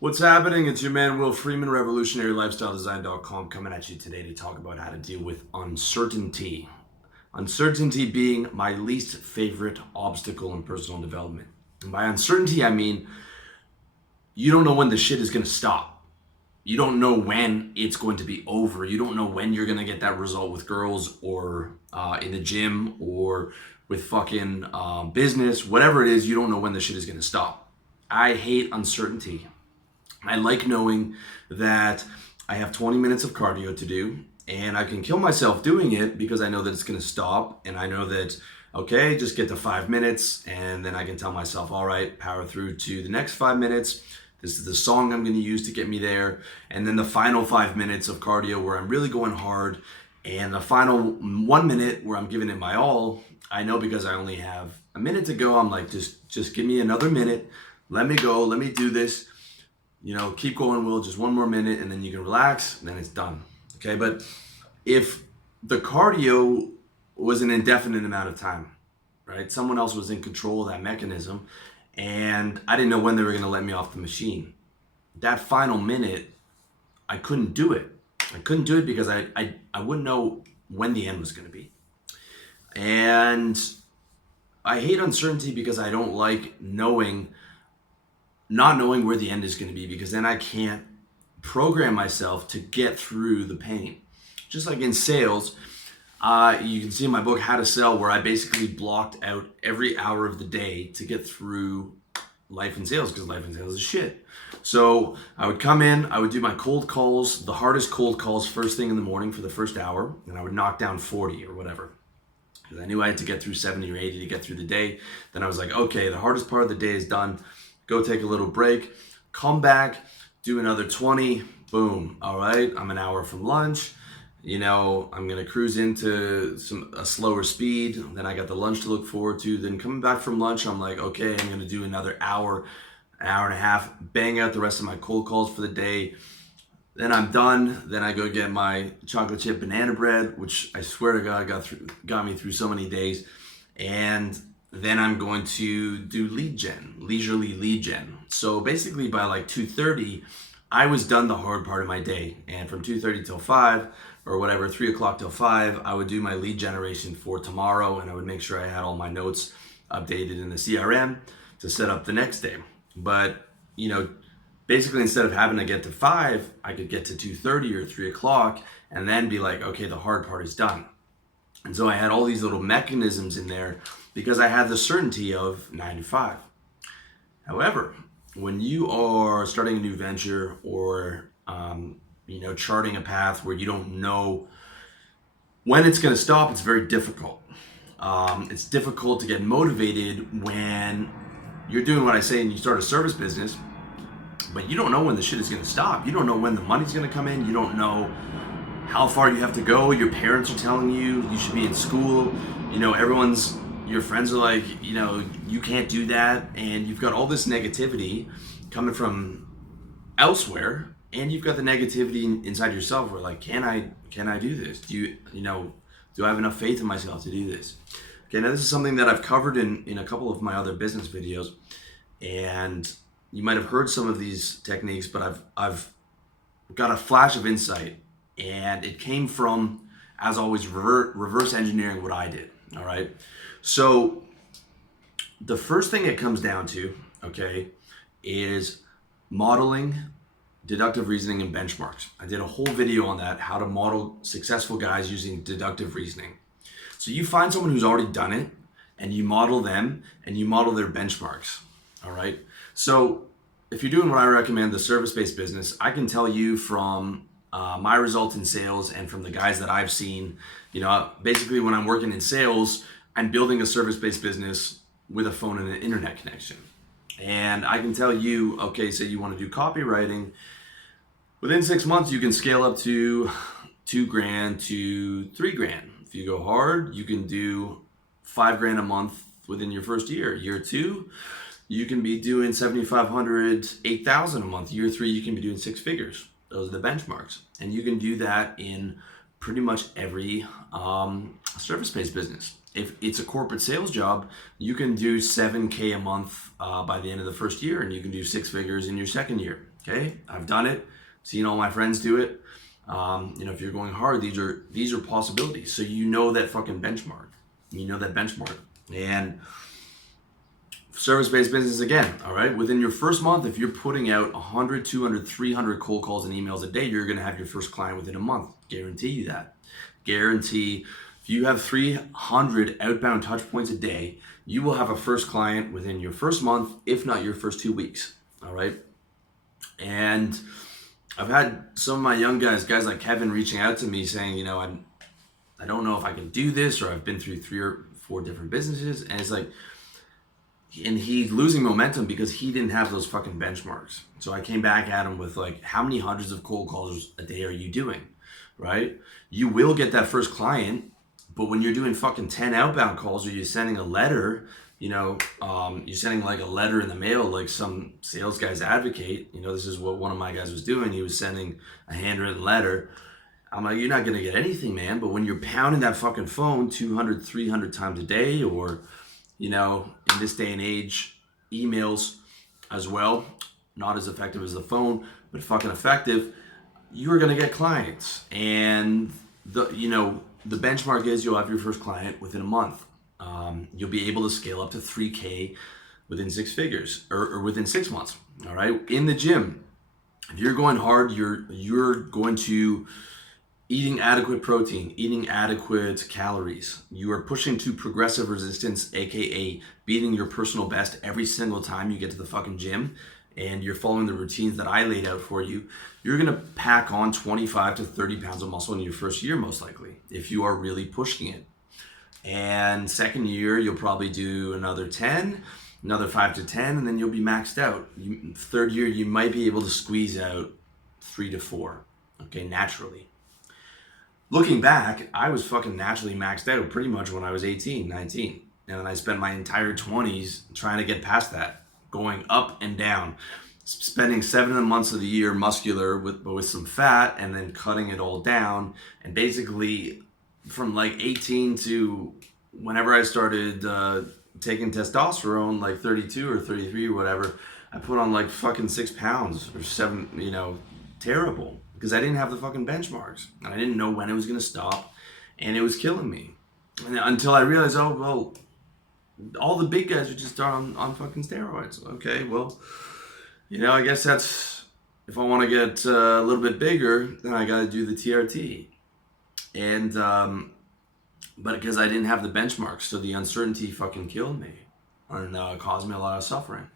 What's happening? It's your man Will Freeman, RevolutionaryLifestyleDesign.com, coming at you today to talk about how to deal with uncertainty. Uncertainty being my least favorite obstacle in personal development. And by uncertainty, I mean you don't know when the shit is going to stop. You don't know when it's going to be over. You don't know when you're going to get that result with girls or in the gym or with fucking business, whatever it is. You don't know when the shit is going to stop. I hate uncertainty. I like knowing that I have 20 minutes of cardio to do and I can kill myself doing it because I know that it's going to stop, and I know that, okay, just get to 5 minutes, and then I can tell myself, all right, power through to the next 5 minutes. This is the song I'm going to use to get me there. And then the final 5 minutes of cardio where I'm really going hard, and the final 1 minute where I'm giving it my all. I know because I only have a minute to go. I'm like, just give me another minute. Let me go. Let me do this. Keep going, Will, just 1 more minute, and then you can relax, and then it's done. Okay, but if the cardio was an indefinite amount of time, right? Someone else was in control of that mechanism, and I didn't know when they were going to let me off the machine. That final minute, I couldn't do it. I couldn't do it because I wouldn't know when the end was going to be. And I hate uncertainty because I don't like not knowing where the end is going to be, because then I can't program myself to get through the pain. Just like in sales, you can see in my book, How to Sell, where I basically blocked out every hour of the day to get through life in sales, because life in sales is shit. So I would come in, I would do my cold calls, the hardest cold calls first thing in the morning for the first hour, and I would knock down 40 or whatever. Because I knew I had to get through 70 or 80 to get through the day. Then I was like, okay, the hardest part of the day is done. Go take a little break, come back, do another 20, boom. All right, I'm an hour from lunch. I'm gonna cruise into a slower speed. Then I got the lunch to look forward to. Then coming back from lunch, I'm like, okay, I'm gonna do another hour, an hour and a half, bang out the rest of my cold calls for the day. Then I'm done. Then I go get my chocolate chip banana bread, which I swear to God got me through so many days. And then I'm going to do leisurely lead gen. So basically by like 2:30, I was done the hard part of my day. And from 2:30 till 5 or whatever, 3 o'clock till 5, I would do my lead generation for tomorrow, and I would make sure I had all my notes updated in the CRM to set up the next day. But, basically instead of having to get to 5, I could get to 2:30 or 3 o'clock and then be like, okay, the hard part is done. And so I had all these little mechanisms in there because I had the certainty of 9 to 5. However, when you are starting a new venture or, charting a path where you don't know when it's going to stop, it's very difficult. It's difficult to get motivated when you're doing what I say and you start a service business, but you don't know when the shit is going to stop. You don't know when the money's going to come in. You don't know how far you have to go. Your parents are telling you should be in school. Your friends are like, you can't do that. And you've got all this negativity coming from elsewhere. And you've got the negativity inside yourself where like, can I do this? Do I have enough faith in myself to do this? Okay, now this is something that I've covered in a couple of my other business videos. And you might have heard some of these techniques, but I've got a flash of insight. And it came from, as always, reverse engineering what I did, all right? So the first thing it comes down to, okay, is modeling, deductive reasoning, and benchmarks. I did a whole video on that, how to model successful guys using deductive reasoning. So you find someone who's already done it, and you model them, and you model their benchmarks, all right? So if you're doing what I recommend, the service-based business, I can tell you from my results in sales and from the guys that I've seen, basically when I'm working in sales, I'm building a service-based business with a phone and an internet connection. And I can tell you, okay, say you want to do copywriting, within 6 months, you can scale up to $2,000 to $3,000. If you go hard, you can do $5,000 a month within your first year. Year 2, you can be doing $7,500, $8,000 a month. Year 3, you can be doing 6 figures. Those are the benchmarks. And you can do that in pretty much every service-based business. If it's a corporate sales job, you can do 7K a month by the end of the first year, and you can do 6 figures in your second year. Okay, I've done it, seen all my friends do it. If you're going hard, these are possibilities. So you know that fucking benchmark. You know that benchmark. And service-based business again, all right? Within your first month, if you're putting out 100, 200, 300 cold calls and emails a day, you're gonna have your first client within a month. Guarantee you that. Guarantee. If you have 300 outbound touch points a day, you will have a first client within your first month, if not your first 2 weeks, all right? And I've had some of my young guys like Kevin, reaching out to me saying, I don't know if I can do this, or I've been through 3 or 4 different businesses, and it's like, and he's losing momentum because he didn't have those fucking benchmarks. So I came back at him with like, how many hundreds of cold calls a day are you doing, right? You will get that first client, but when you're doing fucking 10 outbound calls, or you're sending a letter, you're sending like a letter in the mail, like some sales guys advocate, this is what one of my guys was doing. He was sending a handwritten letter. I'm like, you're not gonna get anything, man. But when you're pounding that fucking phone 200, 300 times a day, or, in this day and age, emails as well, not as effective as the phone, but fucking effective, you're gonna get clients. And the benchmark is you'll have your first client within a month. You'll be able to scale up to 3K within 6 figures, or within 6 months. All right. In the gym, if you're going hard, you're going to eating adequate protein, eating adequate calories. You are pushing to progressive resistance, aka beating your personal best every single time you get to the fucking gym, and you're following the routines that I laid out for you. You're gonna pack on 25 to 30 pounds of muscle in your first year, most likely, if you are really pushing it. And second year, you'll probably do another 10, another 5 to 10, and then you'll be maxed out. Third year, you might be able to squeeze out 3 to 4, okay, naturally. Looking back, I was fucking naturally maxed out pretty much when I was 18, 19. And then I spent my entire 20s trying to get past that, going up and down, spending 7 months of the year muscular with some fat, and then cutting it all down. And basically from like 18 to whenever I started taking testosterone, like 32 or 33 or whatever, I put on like fucking 6 pounds or 7, terrible. Because I didn't have the fucking benchmarks, and I didn't know when it was gonna stop, and it was killing me. And until I realized, oh well, all the big guys are just on fucking steroids. Okay, well, I guess that's, if I want to get a little bit bigger, then I got to do the TRT. And but because I didn't have the benchmarks, so the uncertainty fucking killed me, and caused me a lot of suffering.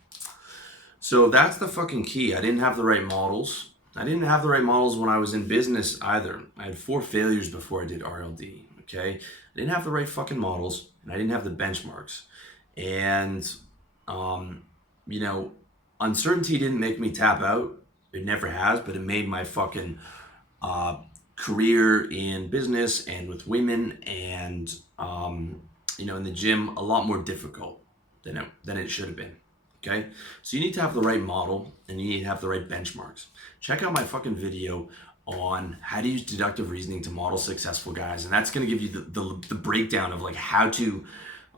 So that's the fucking key. I didn't have the right models. I didn't have the right models when I was in business either. I had 4 failures before I did RLD, okay? I didn't have the right fucking models, and I didn't have the benchmarks. And, uncertainty didn't make me tap out. It never has, but it made my fucking career in business and with women and, in the gym a lot more difficult than it should have been. Okay, so you need to have the right model, and you need to have the right benchmarks. Check out my fucking video on how to use deductive reasoning to model successful guys, and that's going to give you the breakdown of like how to,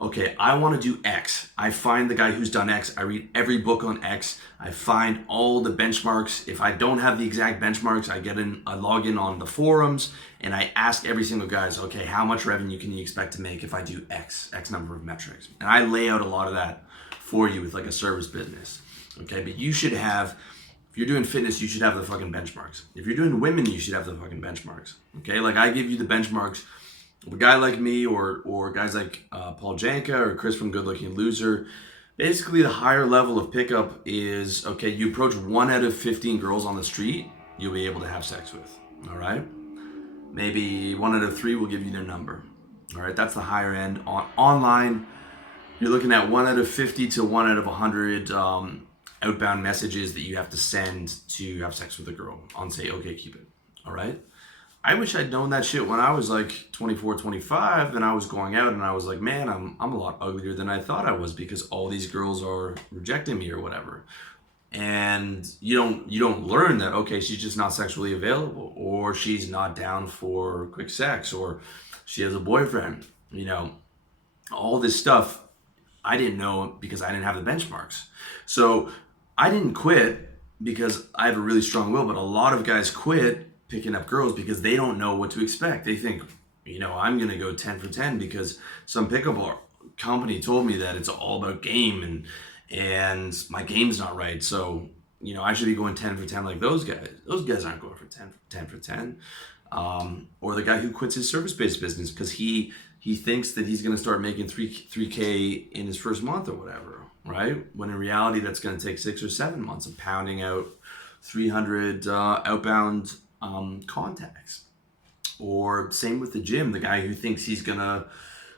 okay, I want to do X. I find the guy who's done X. I read every book on X. I find all the benchmarks. If I don't have the exact benchmarks, I log in on the forums, and I ask every single guys, okay, how much revenue can you expect to make if I do X number of metrics? And I lay out a lot of that for you with like a service business, okay? But you should have, if you're doing fitness, you should have the fucking benchmarks. If you're doing women, you should have the fucking benchmarks, okay? Like I give you the benchmarks. A guy like me, or guys like Paul Janka or Chris from Good Looking Loser, basically the higher level of pickup is, okay, you approach 1 out of 15 girls on the street, you'll be able to have sex with, all right? Maybe 1 out of 3 will give you their number, all right? That's the higher end. Online, you're looking at 1 out of 50 to 1 out of 100 outbound messages that you have to send to have sex with a girl on, say, OkCupid, all right? I wish I'd known that shit when I was like 24, 25, and I was going out and I was like, man, I'm a lot uglier than I thought I was because all these girls are rejecting me or whatever. And you don't learn that, okay, she's just not sexually available, or she's not down for quick sex, or she has a boyfriend, All this stuff I didn't know because I didn't have the benchmarks. So I didn't quit because I have a really strong will, but a lot of guys quit picking up girls because they don't know what to expect. They think, I'm going to go 10 for 10 because some pickup company told me that it's all about game and my game's not right. So, I should be going 10 for 10 like those guys. Those guys aren't going for 10 for 10. Or the guy who quits his service-based business because he thinks that he's going to start making 3K in his first month or whatever, right? When in reality, that's going to take 6 or 7 months of pounding out 300 outbound contacts. Or same with the gym, the guy who thinks he's going to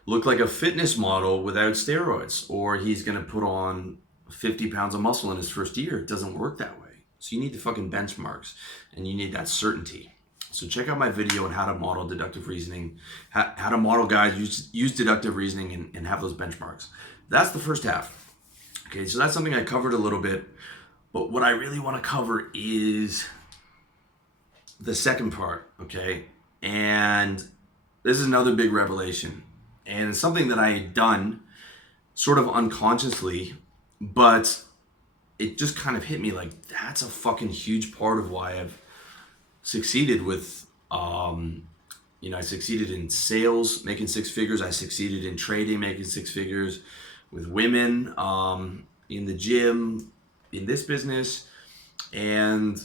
look like a fitness model without steroids, or he's going to put on 50 pounds of muscle in his first year. It doesn't work that way. So you need the fucking benchmarks and you need that certainty. So check out my video on how to model deductive reasoning, how to model guys use deductive reasoning and have those benchmarks. That's the first half. Okay, so that's something I covered a little bit. But what I really want to cover is the second part, okay? And this is another big revelation. And it's something that I had done sort of unconsciously, but it just kind of hit me like, that's a fucking huge part of why I've succeeded with, I succeeded in sales, making 6 figures. I succeeded in trading, making 6 figures with women, in the gym, in this business. And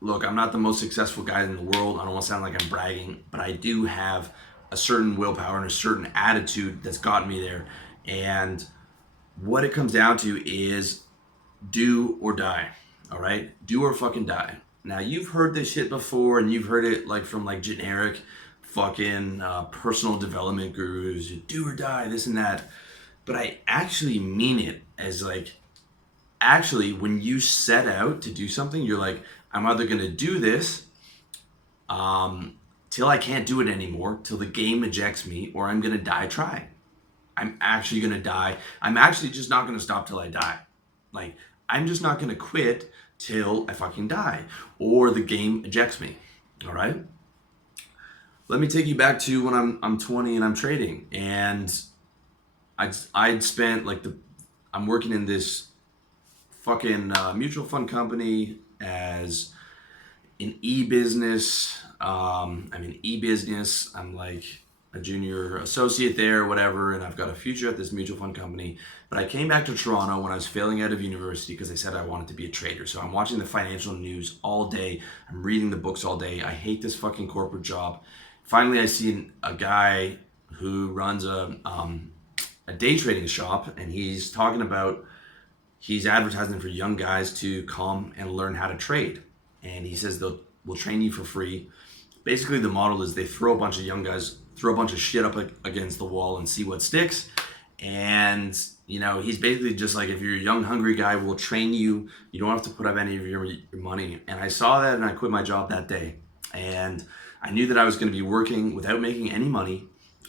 look, I'm not the most successful guy in the world. I don't want to sound like I'm bragging, but I do have a certain willpower and a certain attitude that's gotten me there. And what it comes down to is do or die. All right? Do or fucking die. Now, you've heard this shit before, and you've heard it like from like generic fucking personal development gurus, do or die, this and that. But I actually mean it as like, actually, when you set out to do something, you're like, I'm either going to do this till I can't do it anymore, till the game ejects me, or I'm going to die trying. I'm actually going to die. I'm actually just not going to stop till I die. Like, I'm just not going to quit till I fucking die, or the game ejects me. All right. Let me take you back to when I'm 20 and I'm trading, and I'd spent like I'm working in this fucking mutual fund company as an e-business. I'm in e-business. I'm like a junior associate there, whatever, and I've got a future at this mutual fund company. But I came back to Toronto when I was failing out of university because I said I wanted to be a trader. So I'm watching the financial news all day. I'm reading the books all day. I hate this fucking corporate job. Finally, I see a guy who runs a day trading shop, and he's talking about, he's advertising for young guys to come and learn how to trade. And he says we'll train you for free. Basically, the model is they throw a bunch of young guys, throw a bunch of shit up against the wall and see what sticks. And, he's basically just like, if you're a young, hungry guy, we'll train you. You don't have to put up any of your money. And I saw that and I quit my job that day. And I knew that I was going to be working without making any money.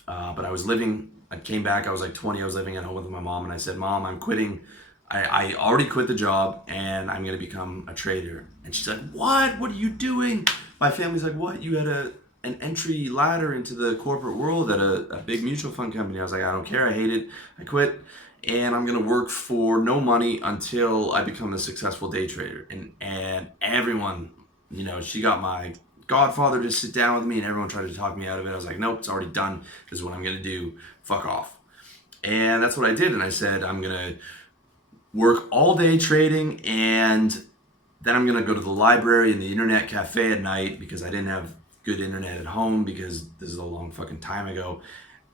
But I came back, I was like 20, I was living at home with my mom. And I said, Mom, I'm quitting. I already quit the job and I'm going to become a trader. And she said, what are you doing? My family's like, what? You had an entry ladder into the corporate world at a big mutual fund company. I was like, I don't care. I hate it. I quit. And I'm going to work for no money until I become a successful day trader. And everyone, she got my godfather to sit down with me and everyone tried to talk me out of it. I was like, nope, it's already done. This is what I'm going to do. Fuck off. And that's what I did. And I said, I'm going to work all day trading, and then I'm gonna go to the library and the internet cafe at night because I didn't have good internet at home because this is a long fucking time ago.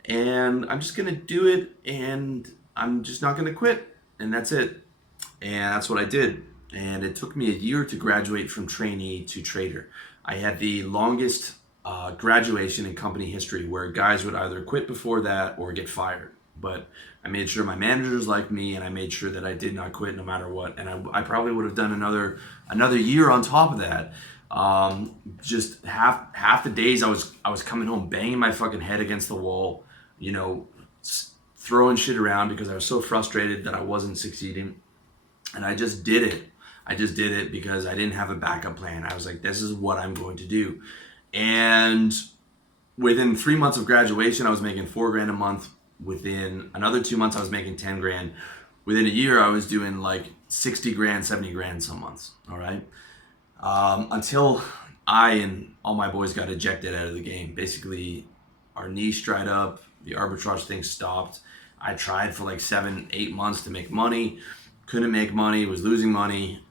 And I'm just gonna do it, and I'm just not gonna quit, and that's it. And that's what I did. And it took me a year to graduate from trainee to trader. I had the longest graduation in company history where guys would either quit before that or get fired. But I made sure my managers liked me, and I made sure that I did not quit no matter what. And I probably would have done another year on top of that. Just half the days I was coming home banging my fucking head against the wall, throwing shit around because I was so frustrated that I wasn't succeeding. And I just did it. I just did it because I didn't have a backup plan. I was like, this is what I'm going to do. And within 3 months of graduation, I was making $4,000 a month. within another 2 months, I was making 10 grand. Within a year, I was doing like 60 grand, 70 grand some months. All right. Until I and all my boys got ejected out of the game. Basically, our niche dried up. The arbitrage thing stopped. I tried for like 7-8 months to make money. Couldn't make money. Was losing money.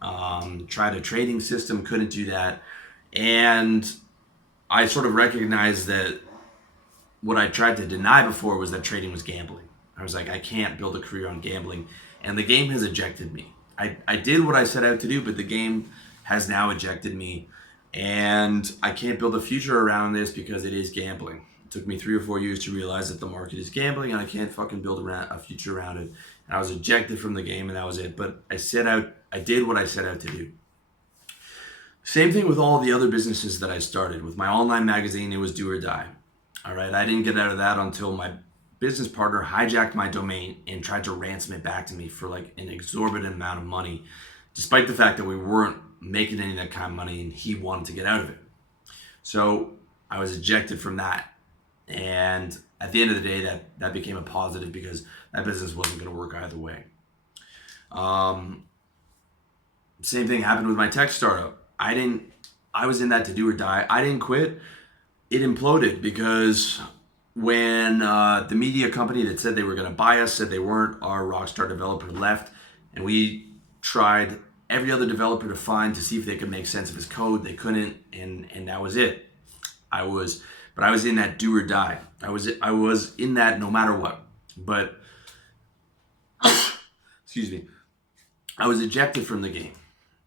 Tried a trading system. Couldn't do that. And I sort of recognized that what I tried to deny before was that trading was gambling. I was like, I can't build a career on gambling. And the game has ejected me. I did what I set out to do, but the game has now ejected me. And I can't build a future around this because it is gambling. It took me 3 or 4 years to realize that the market is gambling and I can't fucking build a future around it. And I was ejected from the game and that was it. But I did what I set out to do. Same thing with all the other businesses that I started. With my online magazine, it was do or die. All right, I didn't get out of that until my business partner hijacked my domain and tried to ransom it back to me for like an exorbitant amount of money, despite the fact that we weren't making any of that kind of money and he wanted to get out of it. So I was ejected from that. And at the end of the day, that became a positive because that business wasn't going to work either way. Same thing happened with my tech startup. I was in that to do or die. I didn't quit. It imploded because when the media company that said they were going to buy us said they weren't, our Rockstar developer left, and we tried every other developer to find to see if they could make sense of his code. They couldn't, and that was it. I was in that do or die. I was in that no matter what. But excuse me, I was ejected from the game.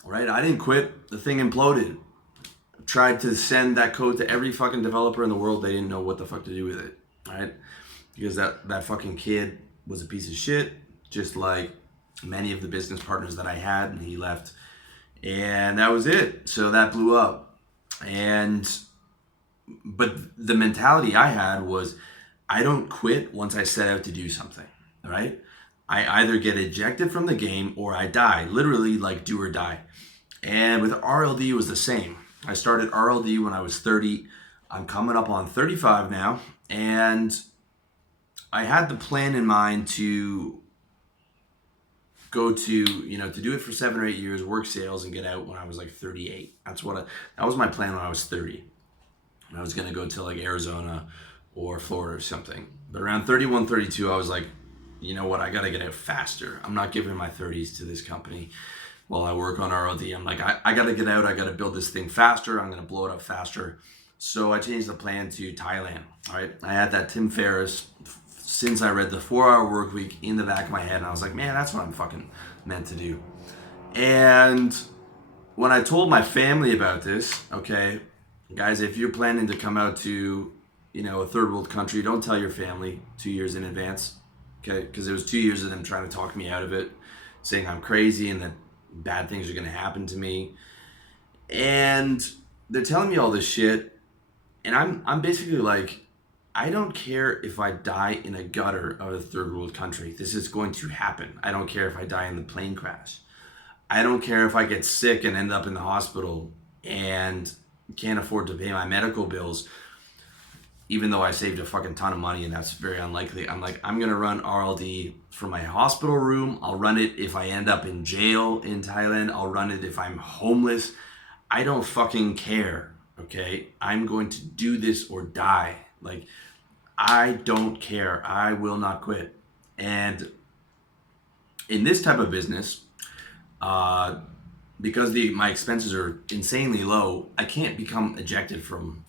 All right, I didn't quit. The thing imploded. Tried to send that code to every fucking developer in the world. They didn't know what the fuck to do with it, right? Because that fucking kid was a piece of shit, just like many of the business partners that I had, and he left. And that was it. So that blew up. But the mentality I had was, I don't quit once I set out to do something, right? I either get ejected from the game or I die, literally like do or die. And with RLD, it was the same. I started RLD when I was 30. I'm coming up on 35 now. And I had the plan in mind to go to do it for 7 or 8 years, work sales, and get out when I was like 38. That was my plan when I was 30. And I was going to go to like Arizona or Florida or something. But around 31, 32, I was like, you know what? I got to get out faster. I'm not giving my 30s to this company while I work on RLD. I'm like, I got to get out. I got to build this thing faster. I'm going to blow it up faster. So I changed the plan to Thailand. All right. I had that Tim Ferriss since I read the 4-Hour Work Week in the back of my head. And I was like, man, that's what I'm fucking meant to do. And when I told my family about this, okay, guys, if you're planning to come out to, a third world country, don't tell your family 2 years in advance. Okay. Because it was 2 years of them trying to talk me out of it, saying I'm crazy and that bad things are going to happen to me. And they're telling me all this shit. And I'm basically like, I don't care if I die in a gutter of a third world country. This is going to happen. I don't care if I die in the plane crash. I don't care if I get sick and end up in the hospital and can't afford to pay my medical bills, even though I saved a fucking ton of money, and that's very unlikely. I'm like, I'm going to run RLD from my hospital room. I'll run it if I end up in jail in Thailand. I'll run it if I'm homeless. I don't fucking care, okay? I'm going to do this or die. Like, I don't care. I will not quit. And in this type of business, because my expenses are insanely low, I can't become ejected from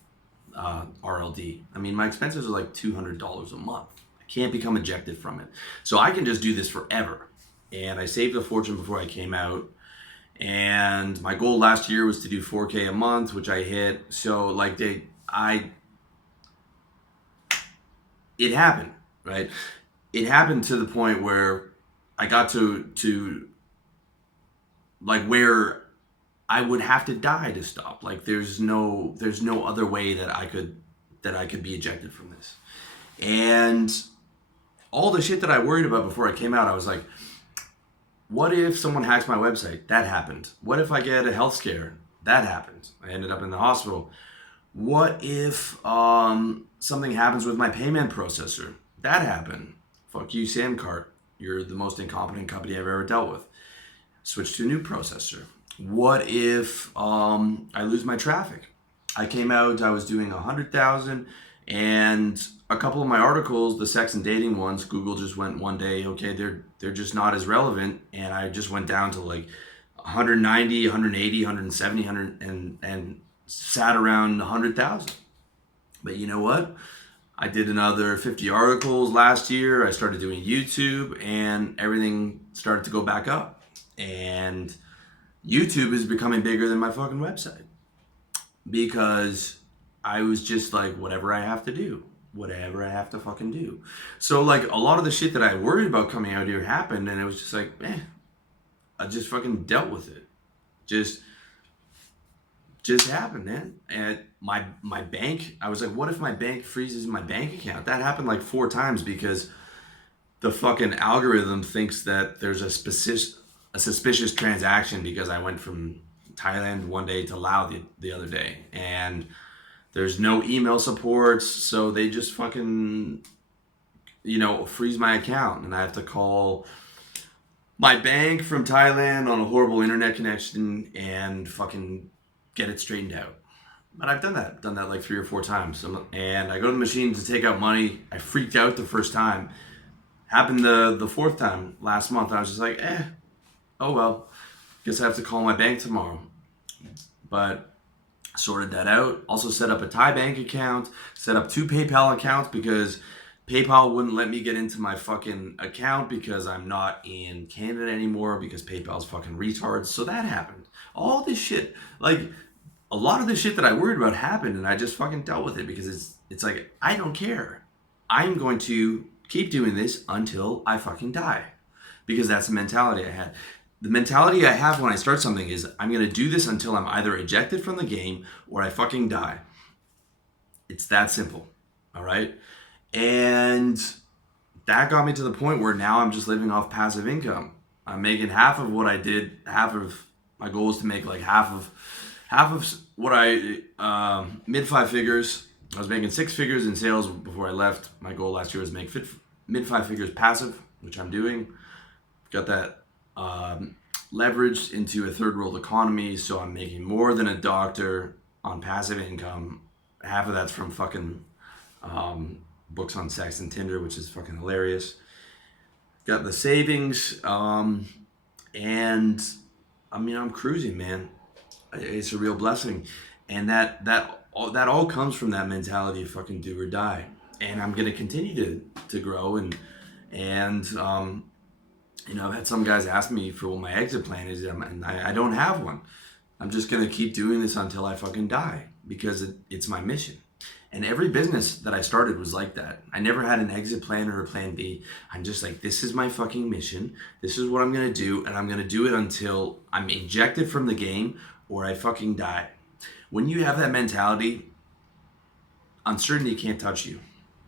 RLD. I mean, my expenses are like $200 a month. I can't become ejected from it. So I can just do this forever. And I saved a fortune before I came out. And my goal last year was to do 4K a month, which I hit. So like it happened, right? It happened to the point where I got to like where I would have to die to stop. Like there's no other way that I could be ejected from this. And all the shit that I worried about before I came out, I was like, what if someone hacks my website? That happened. What if I get a health scare? That happened. I ended up in the hospital. What if something happens with my payment processor? That happened. Fuck you, Samcart. You're the most incompetent company I've ever dealt with. Switch to a new processor. What if I lose my traffic? I came out, I was doing 100,000, and a couple of my articles, the sex and dating ones, Google just went one day, okay, they're just not as relevant, and I just went down to like 190, 180, 170, 100, and sat around 100,000. But you know what? I did another 50 articles last year. I started doing YouTube, and everything started to go back up. And YouTube is becoming bigger than my fucking website because I was just like, whatever I have to do, whatever I have to fucking do. So like a lot of the shit that I worried about coming out here happened, and it was just like, I just fucking dealt with it. Just happened, man. And my bank, I was like, what if my bank freezes my bank account? That happened like 4 times because the fucking algorithm thinks that there's a suspicious transaction because I went from Thailand one day to Laos the other day, and there's no email support, so they just fucking freeze my account, and I have to call my bank from Thailand on a horrible internet connection and fucking get it straightened out. But I've done that like 3 or 4 times. And I go to the machine to take out money. I freaked out the first time. Happened the 4th time last month. I was just like, oh well. Guess I have to call my bank tomorrow. But sorted that out. Also set up a Thai bank account. Set up 2 PayPal accounts because PayPal wouldn't let me get into my fucking account because I'm not in Canada anymore because PayPal's fucking retards. So that happened. All this shit, like a lot of the shit that I worried about happened, and I just fucking dealt with it because it's like, I don't care. I'm going to keep doing this until I fucking die because that's the mentality I had. The mentality I have when I start something is I'm going to do this until I'm either ejected from the game or I fucking die. It's that simple. All right. And that got me to the point where now I'm just living off passive income. I'm making half of what I did. Half of my goal is to make like half of what I mid 5 figures. I was making 6 figures in sales before I left. My goal last year was to make mid 5 figures passive, which I'm doing. Got that leveraged into a third world economy, so I'm making more than a doctor on passive income. Half of that's from fucking books on sex and Tinder, which is fucking hilarious. Got the savings, and I mean, I'm cruising, man. It's a real blessing, and that all comes from that mentality of fucking do or die. And I'm gonna continue to grow, and I've had some guys ask me for what my exit plan is, and I don't have one. I'm just gonna keep doing this until I fucking die because it's my mission. And every business that I started was like that. I never had an exit plan or a plan B. I'm just like, this is my fucking mission. This is what I'm gonna do, and I'm gonna do it until I'm ejected from the game or I fucking die. When you have that mentality, uncertainty can't touch you,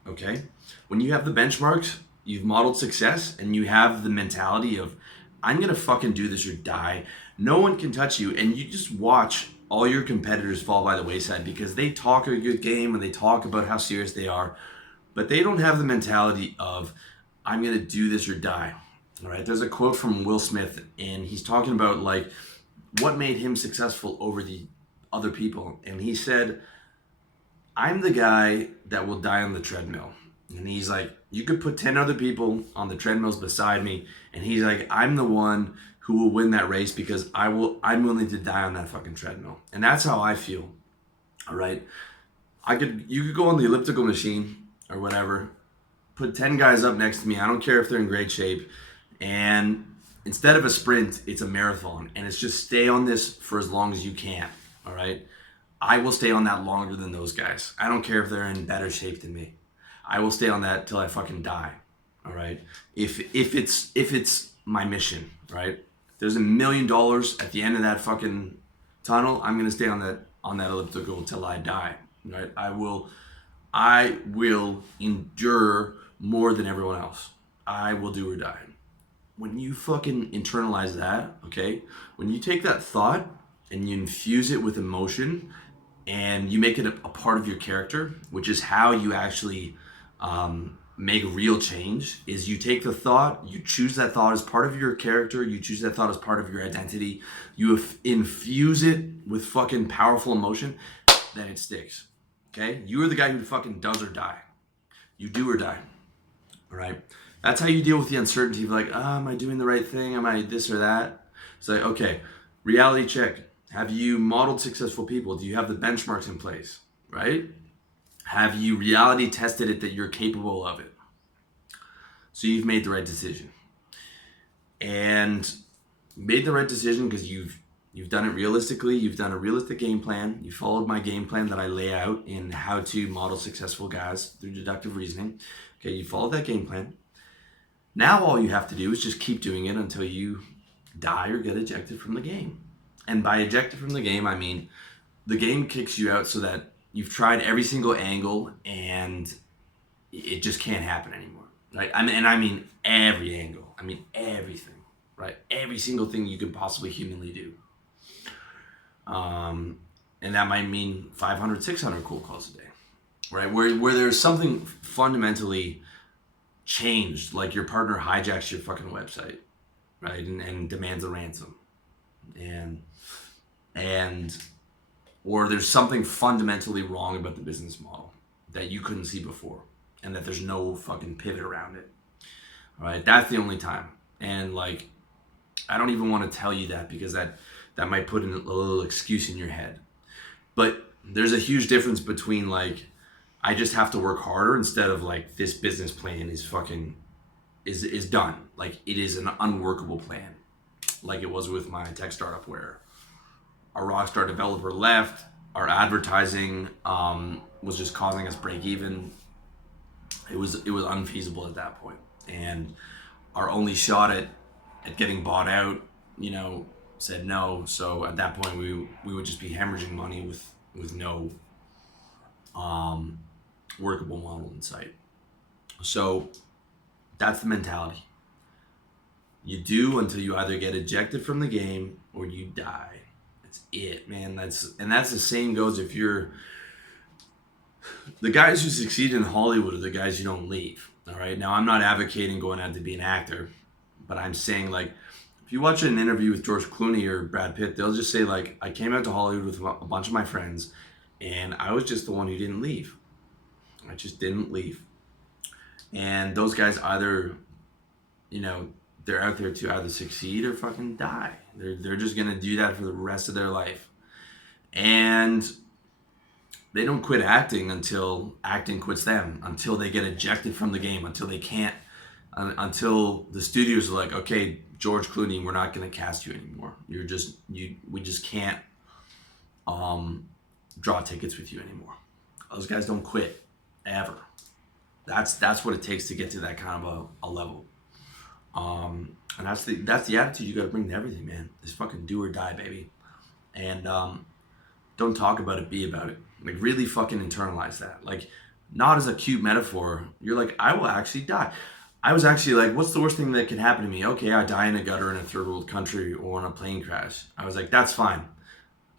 okay? When you have the benchmarks, you've modeled success, and you have the mentality of, I'm gonna fucking do this or die, no one can touch you, and you just watch all your competitors fall by the wayside because they talk a good game and they talk about how serious they are, but they don't have the mentality of, I'm gonna do this or die. All right, there's a quote from Will Smith, and he's talking about like what made him successful over the other people, and he said, I'm the guy that will die on the treadmill. And he's like, you could put 10 other people on the treadmills beside me, and he's like, I'm the one who will win that race because I'm willing to die on that fucking treadmill. And that's how I feel. All right. You could go on the elliptical machine or whatever, put 10 guys up next to me. I don't care if they're in great shape. And instead of a sprint, it's a marathon. And it's just stay on this for as long as you can. All right. I will stay on that longer than those guys. I don't care if they're in better shape than me. I will stay on that till I fucking die. All right. If it's my mission, right? There's $1 million at the end of that fucking tunnel. I'm gonna stay on that elliptical till I die. Right? I will endure more than everyone else. I will do or die. When you fucking internalize that, okay? When you take that thought and you infuse it with emotion and you make it a part of your character, which is how you actually make real change is you take the thought, you choose that thought as part of your character, you choose that thought as part of your identity, you infuse it with fucking powerful emotion, then it sticks. Okay? You are the guy who fucking does or die. You do or die. All right? That's how you deal with the uncertainty of like, am I doing the right thing? Am I this or that? It's like, okay, reality check. Have you modeled successful people? Do you have the benchmarks in place? Right? Have you reality tested it that you're capable of it? So you've made the right decision. And made the right decision because you've done it realistically. You've done a realistic game plan. You followed my game plan that I lay out in how to model successful guys through deductive reasoning. Okay, you followed that game plan. Now all you have to do is just keep doing it until you die or get ejected from the game. And by ejected from the game, I mean the game kicks you out so that you've tried every single angle and it just can't happen anymore. Right? I mean every angle. I mean everything. Right? Every single thing you can possibly humanly do. And that might mean 500, 600 cold calls a day. Right? Where there's something fundamentally changed, like your partner hijacks your fucking website, right? And demands a ransom. And or there's something fundamentally wrong about the business model that you couldn't see before and that there's no fucking pivot around it. All right, that's the only time. And like, I don't even want to tell you that because that might put in a little excuse in your head. But there's a huge difference between like, I just have to work harder instead of like this business plan is fucking is done. Like it is an unworkable plan. Like it was with my tech startup where our rockstar developer left, our advertising was just causing us break even. It was unfeasible at that point. And our only shot at getting bought out, said no. So at that point we would just be hemorrhaging money with no workable model in sight. So that's the mentality. You do until you either get ejected from the game or you die. That's it, man. That's the same goes if you're the guys who succeed in Hollywood are the guys you don't leave. All right. Now I'm not advocating going out to be an actor, but I'm saying like if you watch an interview with George Clooney or Brad Pitt, they'll just say like I came out to Hollywood with a bunch of my friends and I was just the one who didn't leave. I just didn't leave. And those guys either, they're out there to either succeed or fucking die. They're just gonna do that for the rest of their life. And they don't quit acting until acting quits them, until they get ejected from the game, until they can't, until the studios are like, okay, George Clooney, we're not gonna cast you anymore. We just can't draw tickets with you anymore. Those guys don't quit. Ever. That's what it takes to get to that kind of a level. And that's the attitude you gotta bring to everything, man. It's fucking do or die, baby. And don't talk about it, be about it. Like really fucking internalize that. Like not as a cute metaphor. You're like, I will actually die. I was actually like, what's the worst thing that can happen to me? Okay, I die in a gutter in a third world country or in a plane crash. I was like, that's fine.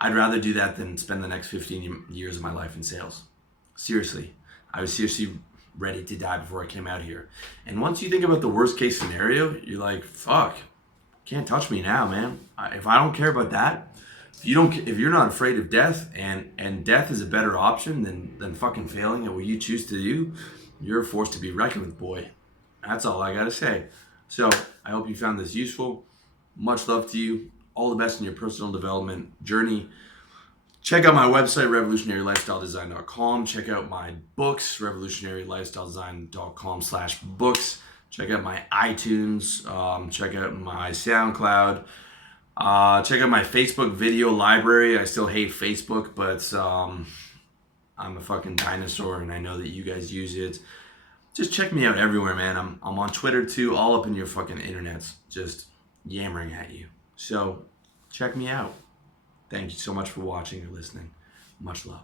I'd rather do that than spend the next 15 years of my life in sales. Seriously. I was seriously ready to die before I came out here. And once you think about the worst case scenario, you're like, fuck, can't touch me now, man. If I don't care about that, if you're not afraid of death and death is a better option than fucking failing at what you choose to do, you're a force to be reckoned with, boy. That's all I gotta say. So I hope you found this useful. Much love to you. All the best in your personal development journey. Check out my website, revolutionarylifestyledesign.com. Check out my books, revolutionarylifestyledesign.com/books. Check out my iTunes. Check out my SoundCloud. Check out my Facebook video library. I still hate Facebook, but I'm a fucking dinosaur and I know that you guys use it. Just check me out everywhere, man. I'm on Twitter too, all up in your fucking internets, just yammering at you. So check me out. Thank you so much for watching or listening. Much love.